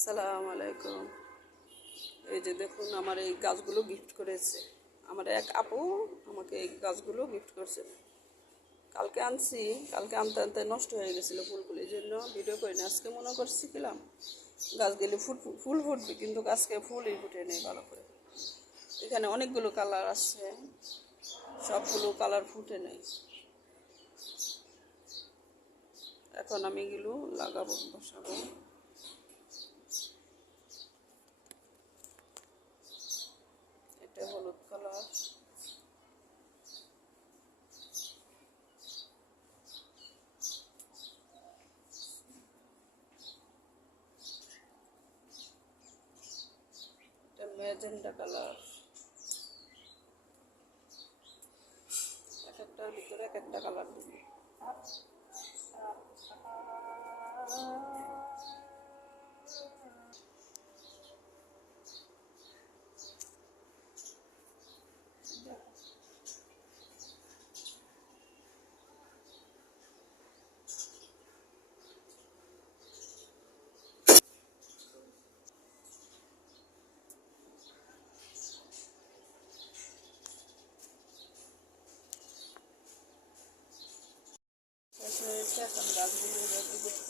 আসসালামু আলাইকুম। এই যে দেখুন আমার এই গাছগুলো গিফট করেছে। আমার এক আপু আমাকে এই গাছগুলো গিফট করছে। কালকে আনছি, কালকে আনতে আনতে নষ্ট হয়ে গেছিলো ফুলগুলো, এই জন্য ভিডিও করি না। আজকে মনে করছিলাম গাছগুলি ফুল ফুটবে, কিন্তু আজকে ফুলই ফুটে নেই ভালো করে। এখানে অনেকগুলো কালার আসছে, সবগুলো কালার ফুটে নেই। এখন আমি এগুলো লাগাবো, বসাবো। এটা হলুদ কালার, এটা ম্যাজেন্টা কালার। এক একটার ভিতরে এক একটা কালার দিবি। এখন গাছগুলো